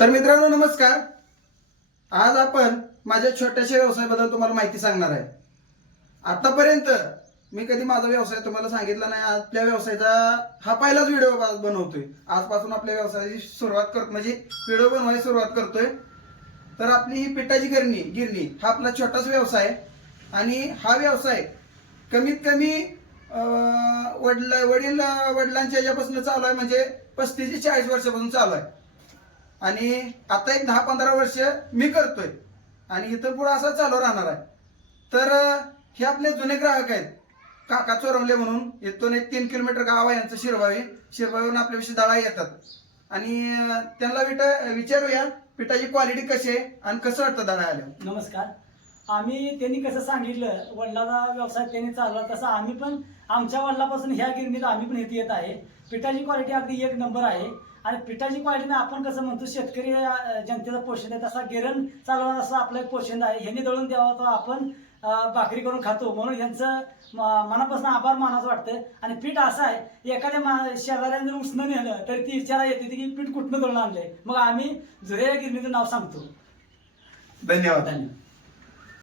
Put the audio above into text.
तर मित्रांनो नमस्कार. आज आपण माझ्या छोट्याशा व्यवसायाबद्दल तुम्हाला माहिती सांगणार आहे. आतापर्यंत मी कधी माझा व्यवसाय तुम्हाला सांगितला नाही. आपल्या व्यवसायाचा हा पहिलाच व्हिडिओ बनवतोय. आजपासून आपल्या व्यवसायाची सुरुवात करतो, म्हणजे व्हिडिओ बनवायला सुरुवात करतोय. तर आपली ही पिठाची गिरणी हा आपला छोटासा व्यवसाय आहे. आणि हा व्यवसाय कमीत कमी वडिलांच्या याच्यापासून चालू आहे, म्हणजे 35 ते 40 वर्षापासून चालू आहे. आणि आता एक 10-15 वर्ष मी करतोय आणि इथं पुढे असं चालू राहणार आहे. तर हे आपले जुने ग्राहक आहेत, काका चोरमले म्हणून. इथून एक 3 किलोमीटर गाव आहे यांचं, शिरवाईवरून आपल्याविषयी दळा येतात. आणि त्यांना विचारूया पिठाची क्वालिटी कशी आहे आणि कसं वाटतं दळा आलं. नमस्कार. त्यांनी कसं सांगितलं, वडिलांचा व्यवसाय त्यांनी चालवला, तसं आम्ही पण आमच्या वडिलापासून ह्या गिरणीत आम्ही पण इथे येत आहे. पिठाची क्वालिटी अगदी एक नंबर आहे. आणि पिठाची क्वालिटीने आपण कसं म्हणतो, शेतकरी जनतेचं पोषण आहे, तसा गिरण चालवणार असं आपलं एक पोषण आहे. ह्यांनी दळून द्यावं तर आपण भाकरी करून खातो, म्हणून यांचं मनापासून आभार मानावं वाटतं. आणि पीठ असं आहे, एखाद्या शेजाऱ्याने जर उसणं नेलं तर ती विचारा येते की पीठ कुठनं दळून आणलंय, मग आम्ही झुरे या गिरणीचं नाव सांगतो. धन्यवाद. धन्यवाद.